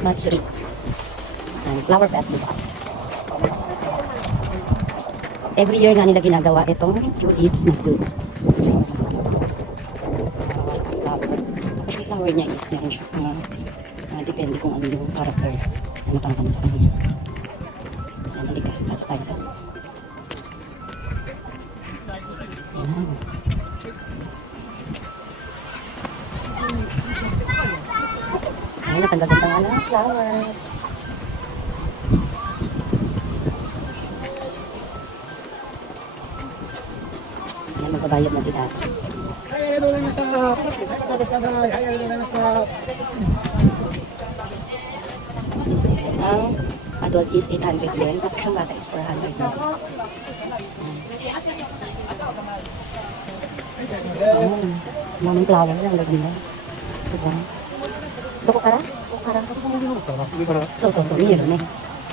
Matsuri. Flower festival. Every year nga nila ginagawa itong tulips Matsuri. Ang flower niya is meron siya. Depende kung ano yung character na nakangkam sa kanya. Yan, hindi ka. Pasok tayo sa... Yan. Ay, natanggal-tanggal nga lang flower. Yan, magbabayad na si Dati. Ang adult is 800 yen, tapos yung bata is 400 yen. Daming flower lang lagi nila. Diba? Doko kara? Doko kara kasi kung hindi mo So, meron eh.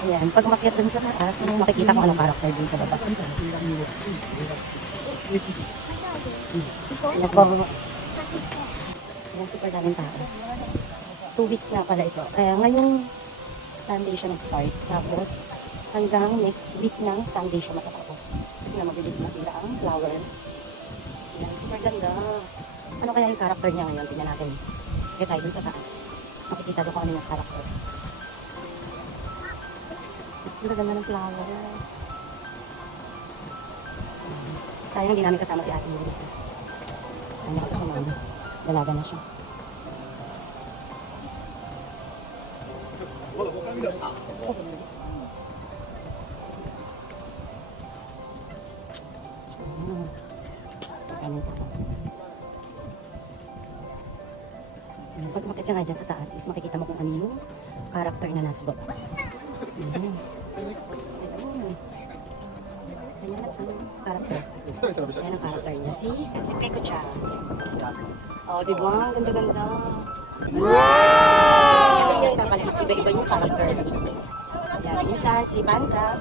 Ayan, pag umakyat dun sa taas, mas makikita kung anong karakter dun sa baba. Ayan po. Ayan, super daming tao. 2 weeks na pala ito. Ngayong Sunday siya nag-start. Tapos, hanggang next week ng Sunday siya matatapos. Kasi na mabilis masira ang flower. Ayan, super ganda. Ano kaya yung character niya ngayon? Tingnan natin. Kaya tayo dun sa taas. Makikita doon kung ano yung character. Ang ganda ng flowers. Sayang hindi namin kasama si Ate Yuri. Ay, nakasasama na. Dalaga na siya. Pag makikita nga dyan sa taas is makikita mo kung ano yung character na nasa baba. Ganyan ang character. Yan ang character niya. Si Peko-chan. Oh, diba? Ang ganda-ganda. Wow! Every year nga pala is iba-iba yung character. Yan. Minsan si Panda.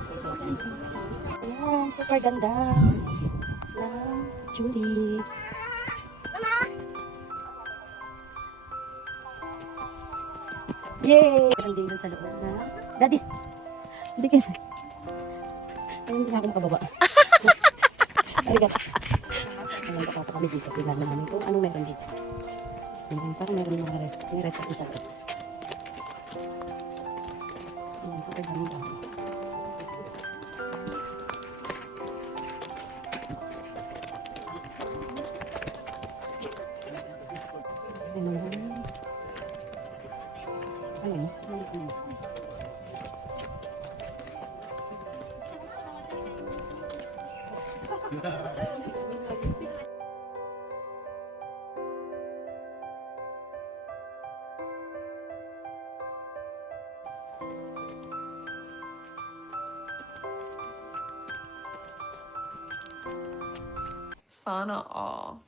So. Yan. Super ganda. Ng tulips. Yay! Ganda din sa loob na. Daddy! Hindi ka na. Ay, hindi na ako makababa. Arigato. Ayan, papasok kami dito. Tignan namin kung anong meron dito. Ayan, parang meron yung mga rest. Yung rest of isa. Ayan, super dami ba? Ayan. Ano? Sana all.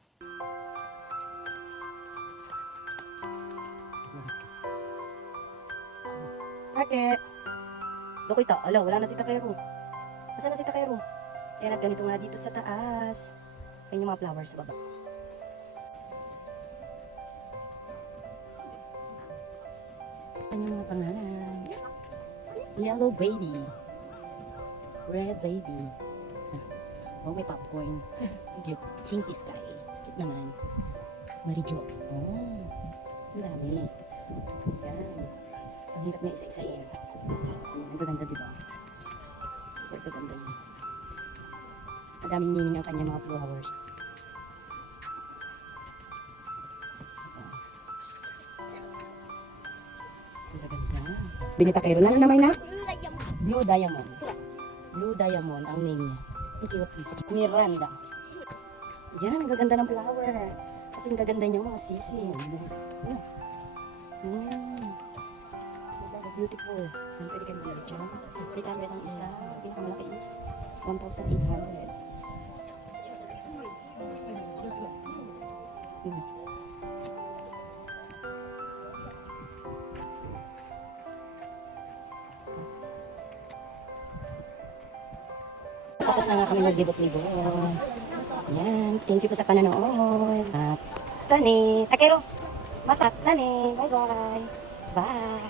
Ate! Dokoy ta. Ala, wala na si Takero. Nasaan na si Takero? Kaya ganito nga dito sa taas. Ayun yung mga flowers sa baba. Ano yung mga pangalan? Yellow baby. Red baby. Oh, may popcorn. Cute. Shinky sky. Cute naman. Marijo. Oh. Ang dami. Yan. Ang hirap na isa-isayin. Ang gaganda, diba? Super gaganda yun. Ang daming meaning ang kanyang mga flowers. Ang gaganda. Binita kayo. Ano naman na? Blue Diamond. Blue Diamond ang name niya. Ang cute. Miranda. Yan, ang gaganda ng flower. Kasi ang gaganda niya mga sisi. Beautiful. Ang pwede ka nila dyan. 800 ang isa. Pinakamalaki is 1,800. Tapos na nga kami maglibot-libot. Yan. Thank you po sa pananood. At Tani. Takero. Matat. Tani. Bye-bye. Bye!